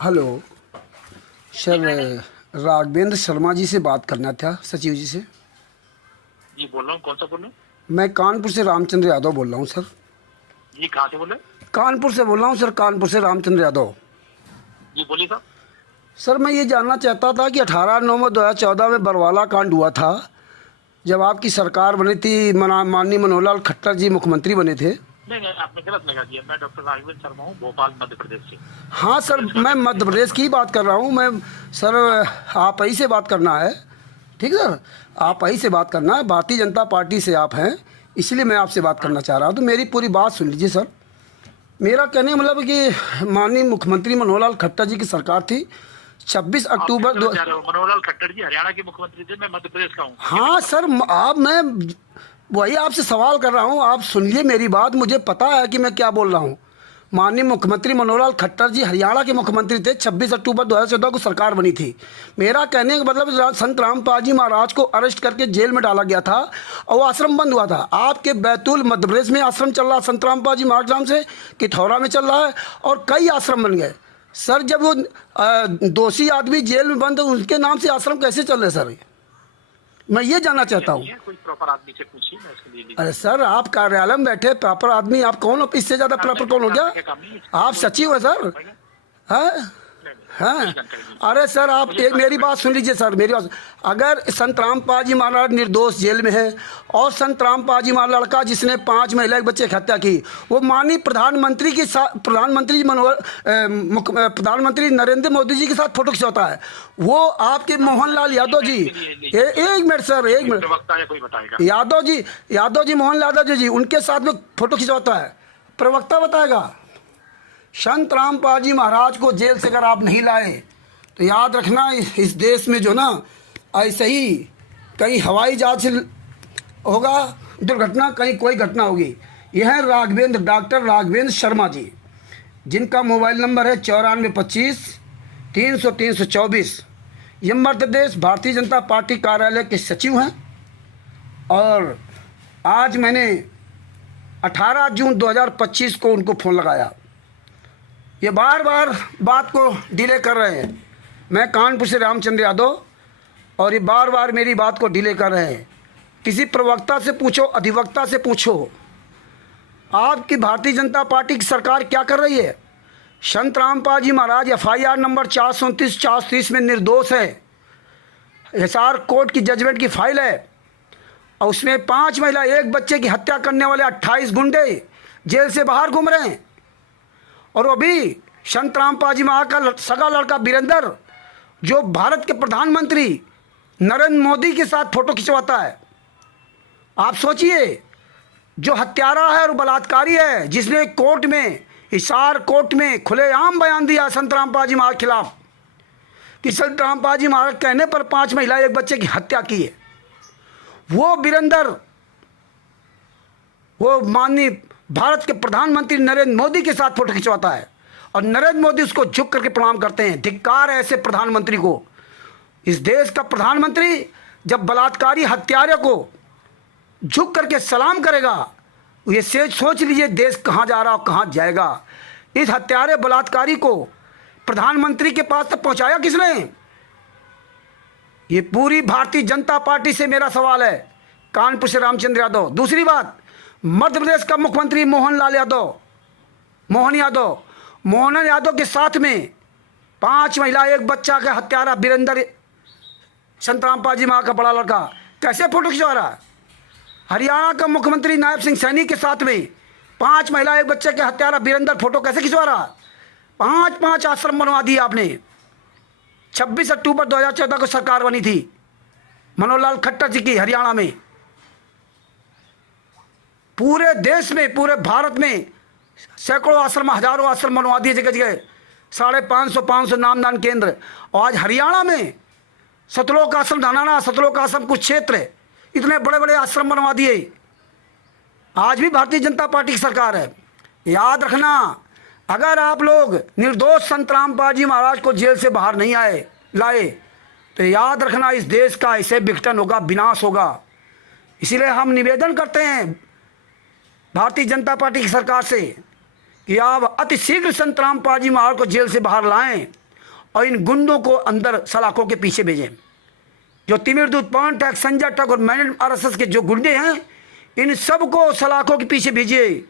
Hello sir, Raghavendra Sharma ji से बात करना था, सचिव जी से। जी बोल रहा हूँ। कौन सा बोल रहे हैं? मैं कानपुर से रामचंद्र यादव बोल रहा हूँ सर। जी कहाँ से बोल रहे हैं? कानपुर से बोल रहा हूँ सर, कानपुर से रामचंद्र यादव। जी बोलिए साहब। सर मैं ये जानना चाहता था कि 18/9/2014 में बरवाला कांड हुआ था, जब आपकी सरकार बनी थी, माननीय मनोहर लाल खट्टर जी मुख्यमंत्री बने थे। नहीं नहीं, आपने गलत लगा दिया। मैं डॉक्टर राघवेंद्र शर्मा हूँ, भोपाल मध्य प्रदेश से। हाँ सर, मैं मध्य प्रदेश की बात कर रहा हूँ। मैं सर, आप ही से बात करना है। ठीक सर, आप ही से बात करना है, भारतीय जनता पार्टी से आप हैं, इसलिए मैं आपसे बात करना चाह रहा हूँ। तो मेरी पूरी बात सुन लीजिए सर। मेरा कहने का मतलब कि माननीय मुख्यमंत्री मनोहर लाल खट्टर जी की सरकार थी। 26 अक्टूबर दो। मनोहर लाल खट्टर जी हरियाणा के मुख्यमंत्री थे, मैं मध्य प्रदेश का हूँ। हाँ सर, आप, मैं वही आपसे सवाल कर रहा हूँ, आप सुनिए मेरी बात। मुझे पता है कि मैं क्या बोल रहा हूँ। माननीय मुख्यमंत्री मनोहर लाल खट्टर जी हरियाणा के मुख्यमंत्री थे। 26 अक्टूबर 2014 को सरकार बनी थी। मेरा कहने का मतलब, संत रामपाल जी महाराज को अरेस्ट करके जेल में डाला गया था और वो आश्रम बंद हुआ था। आपके बैतूल मध्य प्रदेश में आश्रम चल रहा संत रामपाल जी महाराज नाम से, किथौरा में चल रहा है, और कई आश्रम बन गए सर। जब वो दोषी आदमी जेल में बंद है, उनके नाम से आश्रम कैसे चल रहे सर? मैं ये जानना चाहता हूँ। कोई प्रॉपर आदमी से पूछिए, मैं इसके लिए। अरे सर, आप कार्यालय में बैठे प्रॉपर आदमी, आप कौन हो? इससे ज़्यादा प्रॉपर कौन हो गया? आप सचिव है सर, हैं? हाँ, अरे सर आप एक मेरी बात सुन लीजिए सर, मेरी बात। अगर संत रामपाल जी महाराज निर्दोष जेल में है, और संत रामपाल जी महाराज लड़का जिसने 5 महिला के बच्चे की हत्या की, वो माननीय प्रधानमंत्री के साथ, प्रधानमंत्री नरेंद्र मोदी जी के साथ फोटो खिंचवाता है, वो आपके मोहनलाल यादव जी। एक मिनट सर, एक मिनट। यादव जी मोहन यादव जी उनके साथ में फोटो खिंचवाता है। प्रवक्ता बताएगा। संत रामपाल जी महाराज को जेल से अगर आप नहीं लाए तो याद रखना, इस देश में जो ना, ऐसे ही कहीं हवाई जहाज से होगा दुर्घटना, कहीं कोई घटना होगी। यह है राघवेंद्र, डॉक्टर राघवेंद्र शर्मा जी, जिनका मोबाइल नंबर है 9425 300 324। ये मध्य प्रदेश भारतीय जनता पार्टी कार्यालय के सचिव हैं। और आज मैंने 18 जून 2025 को उनको फ़ोन लगाया। ये बार बार बात को डिले कर रहे हैं। मैं कानपुर से रामचंद्र यादव, और ये बार बार मेरी बात को डिले कर रहे हैं। किसी प्रवक्ता से पूछो, अधिवक्ता से पूछो, आपकी भारतीय जनता पार्टी की सरकार क्या कर रही है? संत रामपाल जी महाराज FIR नंबर 429 430 में निर्दोष है। हिसार कोर्ट की जजमेंट की फाइल है, और उसमें 5 महिला, 1 बच्चे की हत्या करने वाले 28 गुंडे जेल से बाहर घूम रहे हैं। और अभी संत रामपाल जी महाराज का सगा लड़का वीरेंद्र, जो भारत के प्रधानमंत्री नरेंद्र मोदी के साथ फोटो खिंचवाता है। आप सोचिए, जो हत्यारा है और बलात्कारी है, जिसने कोर्ट में, हिसार कोर्ट में खुलेआम बयान दिया संत रामपाल जी महाराज के खिलाफ कि संत रामपाल जी महाराज कहने पर 5 महिला 1 बच्चे की हत्या की है, वो वीरेंद्र, वो माननीय भारत के प्रधानमंत्री नरेंद्र मोदी के साथ फोटो खिंचवाता है, और नरेंद्र मोदी उसको झुक करके प्रणाम करते हैं। धिक्कार है ऐसे प्रधानमंत्री को। इस देश का प्रधानमंत्री जब बलात्कारी हत्यारे को झुक करके सलाम करेगा, ये सोच लीजिए देश कहाँ जा रहा और कहाँ जाएगा। इस हत्यारे बलात्कारी को प्रधानमंत्री के पास तक पहुँचाया किसने? ये पूरी भारतीय जनता पार्टी से मेरा सवाल है, कानपुर से रामचंद्र यादव। दूसरी बात, मध्य प्रदेश का मुख्यमंत्री मोहन यादव के साथ में 5 महिला 1 बच्चा का हत्यारा वीरेंद्र, संत रामपाल जी महाराज का बड़ा लड़का, कैसे फोटो खिंचवा रहा है? हरियाणा का मुख्यमंत्री नायब सिंह सैनी के साथ में 5 महिला 1 बच्चे के हत्यारा वीरेंद्र फोटो कैसे खिंचवा रहा? 5 आश्रम बनवा दिए आपने। 26 अक्टूबर 2014 को सरकार बनी थी मनोहर लाल खट्टर जी की हरियाणा में। पूरे देश में, पूरे भारत में सैकड़ों आश्रम, हजारों आश्रम बनवा दिए जगह जगह, 550 नामदान केंद्र। और आज हरियाणा में सतलोक आश्रम, धनाना सतलोक आश्रम कुछ क्षेत्र, इतने बड़े बड़े आश्रम बनवा दिए। आज भी भारतीय जनता पार्टी की सरकार है। याद रखना, अगर आप लोग निर्दोष संत रामपाल जी महाराज को जेल से बाहर नहीं लाए, तो याद रखना इस देश का ऐसे विघटन होगा, विनाश होगा। इसीलिए हम निवेदन करते हैं भारतीय जनता पार्टी की सरकार से कि आप अति शीघ्र संत रामपाल जी महाराज को जेल से बाहर लाएं, और इन गुंडों को अंदर सलाखों के पीछे भेजें। जो तिमिरदूत, पवन टैक, संजय टक और मैन आरएसएस के जो गुंडे हैं, इन सबको सलाखों के पीछे भेजिए।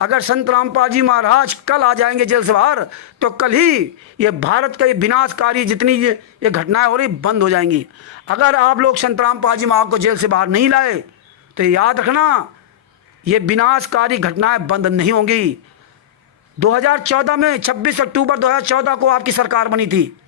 अगर संत रामपाल जी महाराज कल आ जाएंगे जेल से बाहर, तो कल ही ये भारत का ये विनाशकारी जितनी ये घटनाएं हो रही बंद हो जाएंगी। अगर आप लोग संत रामपाल जी महाराज को जेल से बाहर नहीं लाए, तो याद रखना ये विनाशकारी घटनाएं बंद नहीं होंगी। 2014 में 26 अक्टूबर 2014 को आपकी सरकार बनी थी।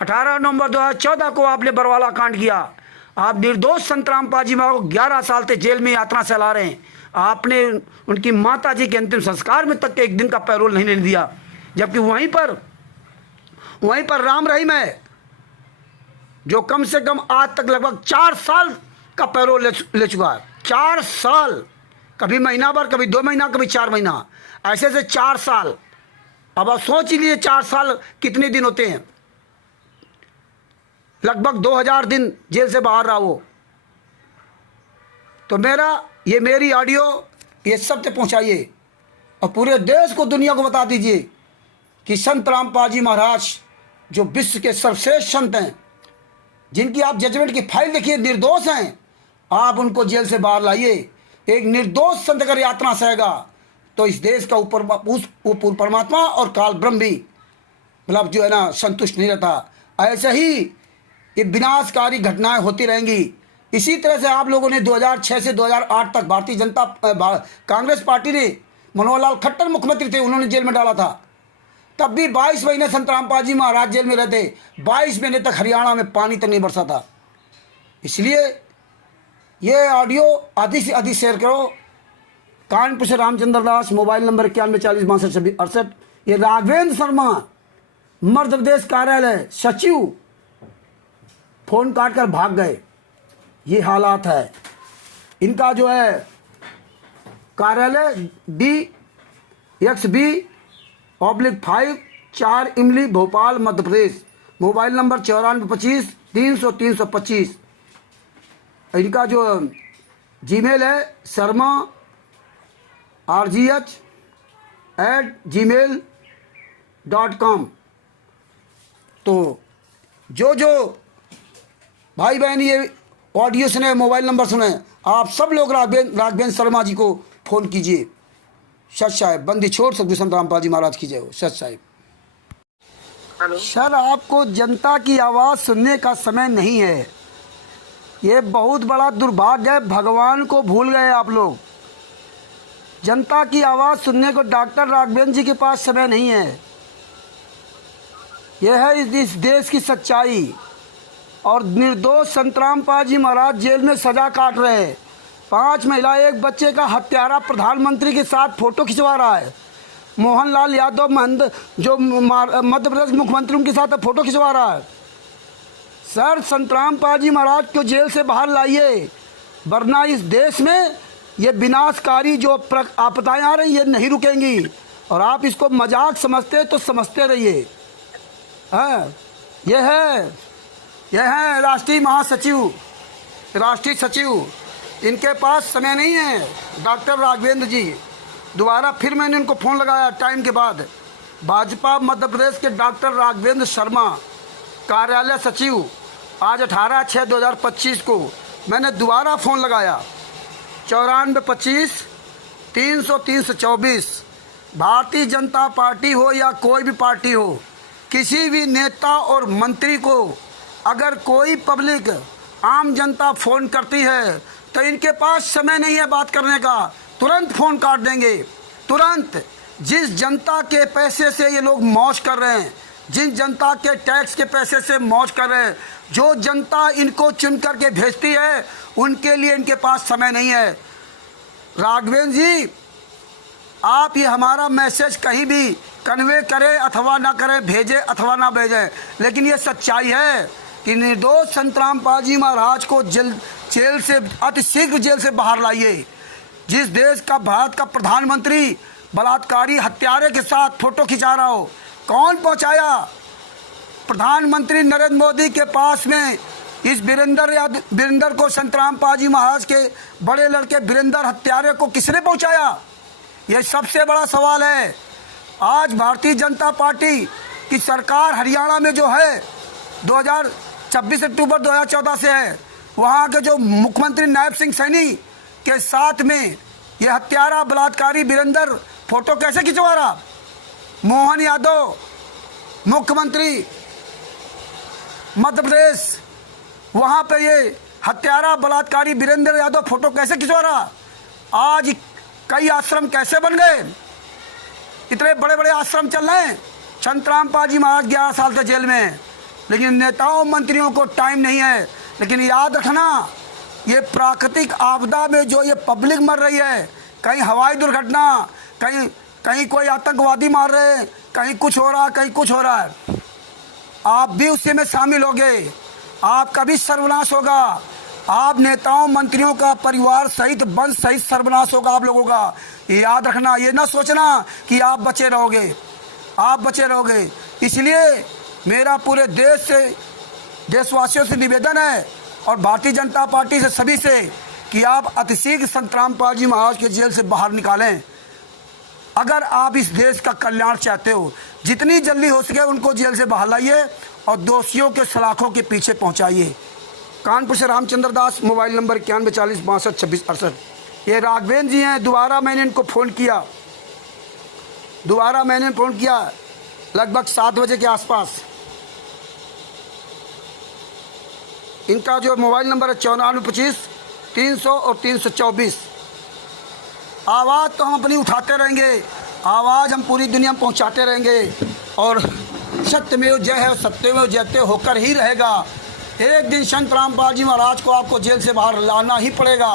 18 नवंबर 2014 को आपने बरवाला कांड किया। आप निर्दोष संत रामपाल जी महाराज को 11 साल से जेल में यातना से ला रहे हैं। आपने उनकी माता जी के अंतिम संस्कार में तक एक दिन का पैरोल नहीं लेने दिया, जबकि वहीं पर राम रहीम है जो कम से कम आज तक लगभग 4 साल का पैरोल ले चुका है। 4 साल, कभी महीना भर, कभी 2 महीना, कभी 4 महीना, ऐसे से 4 साल। अब आप सोच लीजिए 4 साल कितने दिन होते हैं। लगभग 2000 दिन जेल से बाहर रहा वो। तो मेरी ऑडियो ये सब तक पहुंचाइए और पूरे देश को, दुनिया को बता दीजिए कि संत रामपाल जी महाराज जो विश्व के सर्वश्रेष्ठ संत हैं, जिनकी आप जजमेंट की फाइल देखिए, निर्दोष हैं, आप उनको जेल से बाहर लाइए। एक निर्दोष संत अगर यातना सहेगा तो इस देश का ऊपर परमात्मा और काल ब्रह्म भी मतलब जो है ना संतुष्ट नहीं रहता। ऐसे ही ये विनाशकारी घटनाएं होती रहेंगी। इसी तरह से आप लोगों ने 2006 से 2008 तक भारतीय जनता कांग्रेस पार्टी ने मनोहर लाल खट्टर मुख्यमंत्री थे, उन्होंने जेल में डाला था। तब भी 22 महीने संत रामपाल जी महाराज जेल में रहते। 22 महीने तक हरियाणा में पानी तक नहीं बरसा था। इसलिए ये ऑडियो अधिक से अधिक शेयर करो। कानपुर से रामचंद्र दास, मोबाइल नंबर 91406268। ये राघवेंद्र शर्मा मध्य प्रदेश कार्यालय सचिव फोन काट कर भाग गए। ये हालात है इनका। जो है कार्यालय DXB/5 4 Imli Bhopal Madhya Pradesh. Mobile number 9425 300 325। इनका जो जीमेल है sharmargh@gmail.com। तो जो भाई बहन ये ऑडियो सुने, मोबाइल नंबर सुने, आप सब लोग राघवेंद्र शर्मा जी को फ़ोन कीजिए। सच साहिब बंदी छोड़ सकते संत रामपाल जी महाराज की जय हो। सच साहिब। हेलो सर, आपको जनता की आवाज़ सुनने का समय नहीं है। ये बहुत बड़ा दुर्भाग्य है। भगवान को भूल गए आप लोग। जनता की आवाज़ सुनने को डॉक्टर राघवेंद्र जी के पास समय नहीं है। यह है इस देश की सच्चाई। और निर्दोष संत रामपाल जी महाराज जेल में सजा काट रहे हैं। 5 महिला, 1 बच्चे का हत्यारा प्रधानमंत्री के साथ फोटो खिंचवा रहा है। मोहनलाल यादव जो मध्य प्रदेश मुख्यमंत्री, उनके साथ फोटो खिंचवा रहा है। सर, संत रामपाल जी महाराज को जेल से बाहर लाइए, वरना इस देश में ये विनाशकारी जो आपदाएं आ रही ये नहीं रुकेंगी। और आप इसको मजाक समझते तो समझते रहिए। हाँ, यह है राष्ट्रीय महासचिव, राष्ट्रीय सचिव। इनके पास समय नहीं है डॉक्टर राघवेंद्र जी। दोबारा फिर मैंने उनको फ़ोन लगाया टाइम के बाद। भाजपा मध्य प्रदेश के डॉक्टर राघवेंद्र शर्मा कार्यालय सचिव, आज 18/6/2025 को मैंने दोबारा फ़ोन लगाया। 9425 300 324। भारतीय जनता पार्टी हो या कोई भी पार्टी हो, किसी भी नेता और मंत्री को अगर कोई पब्लिक, आम जनता फ़ोन करती है तो इनके पास समय नहीं है बात करने का। तुरंत फ़ोन काट देंगे, तुरंत। जिस जनता के पैसे से ये लोग मौज कर रहे हैं, जिन जनता के टैक्स के पैसे से मौज कर रहे हैं, जो जनता इनको चुन करके भेजती है, उनके लिए इनके पास समय नहीं है। राघवेंद्र जी, आप ये हमारा मैसेज कहीं भी कन्वे करें अथवा ना करें, भेजें अथवा ना भेजें, लेकिन ये सच्चाई है कि निर्दोष संत रामपाल जी महाराज को जेल से अतिशीघ्र जेल से बाहर लाइए। जिस देश का, भारत का प्रधानमंत्री बलात्कारी हत्यारे के साथ फोटो खिंचा रहा हो, कौन पहुंचाया? प्रधानमंत्री नरेंद्र मोदी के पास में इस वीरेंद्र को, संत रामपाल जी महाराज के बड़े लड़के वीरेंद्र हत्यारे को किसने पहुंचाया? यह सबसे बड़ा सवाल है। आज भारतीय जनता पार्टी कि सरकार हरियाणा में जो है 26 अक्टूबर 2014 से है, वहाँ के जो मुख्यमंत्री नायब सिंह सैनी के साथ में ये हत्यारा बलात्कारी वीरेंद्र फोटो कैसे खिंचवा रहा? मोहन यादव मुख्यमंत्री मध्य प्रदेश, वहाँ पे ये हत्यारा बलात्कारी वीरेंद्र यादव फोटो कैसे खिंचवा रहा? आज कई आश्रम कैसे बन गए? इतने बड़े बड़े आश्रम चल रहे हैं। संत रामपाल जी महाराज 11 साल से जेल में हैं, लेकिन नेताओं मंत्रियों को टाइम नहीं है। लेकिन याद रखना, ये प्राकृतिक आपदा में जो ये पब्लिक मर रही है, कहीं हवाई दुर्घटना, कहीं कोई आतंकवादी मार रहे हैं, कहीं कुछ हो रहा, कहीं कुछ हो रहा है, आप भी उसी में शामिल होगे, आपका भी सर्वनाश होगा। आप नेताओं मंत्रियों का परिवार सहित वंश सहित सर्वनाश होगा आप लोगों का। याद रखना, ये ना सोचना कि आप बचे रहोगे, आप बचे रहोगे। इसलिए मेरा पूरे देश से, देशवासियों से निवेदन है और भारतीय जनता पार्टी से सभी से कि आप अतिशीघ्र संत रामपाल जी महाराज के जेल से बाहर निकालें। अगर आप इस देश का कल्याण चाहते हो, जितनी जल्दी हो सके उनको जेल से बाहर लाइए और दोषियों के सलाखों के पीछे पहुंचाइए। कानपुर से रामचंद्र दास, मोबाइल नंबर 91 40 62 26 68। ये राघवेंद्र जी हैं। दोबारा मैंने इनको फ़ोन किया, लगभग 7 बजे के आसपास। इनका जो मोबाइल नंबर है 94 25 300 और 324। आवाज़ तो हम अपनी उठाते रहेंगे, आवाज़ हम पूरी दुनिया में पहुंचाते रहेंगे और सत्यमेव जय है, सत्यमेव जयते होकर ही रहेगा। एक दिन संत रामपाल जी महाराज को आपको जेल से बाहर लाना ही पड़ेगा,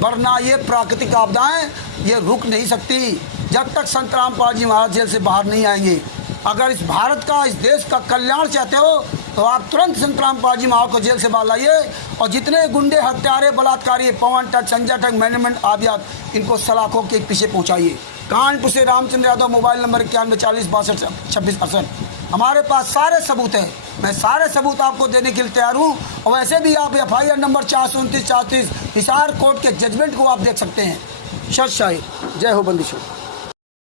वरना ये प्राकृतिक आपदाएं ये रुक नहीं सकती जब तक संत रामपाल जी महाराज जेल से बाहर नहीं आएंगे। अगर इस भारत का, इस देश का कल्याण चाहते हो तो आप तुरंत संत रामपाल जी महाराज को जेल से बाहर लाइए और जितने गुंडे, हत्यारे, बलात्कारी, पवन टच, संजय टक, मैनेजमेंट आदियात, इनको सलाखों के पीछे पहुंचाइए। कानपुर से रामचंद्र यादव, मोबाइल नंबर 91 40 62 26 68। हमारे पास सारे सबूत हैं, मैं सारे सबूत आपको देने के लिए तैयार हूँ। और वैसे भी आप FIR नंबर 429 34 हिसार कोर्ट के जजमेंट को आप देख सकते हैं। सत शाही, जय हो बंदिशों।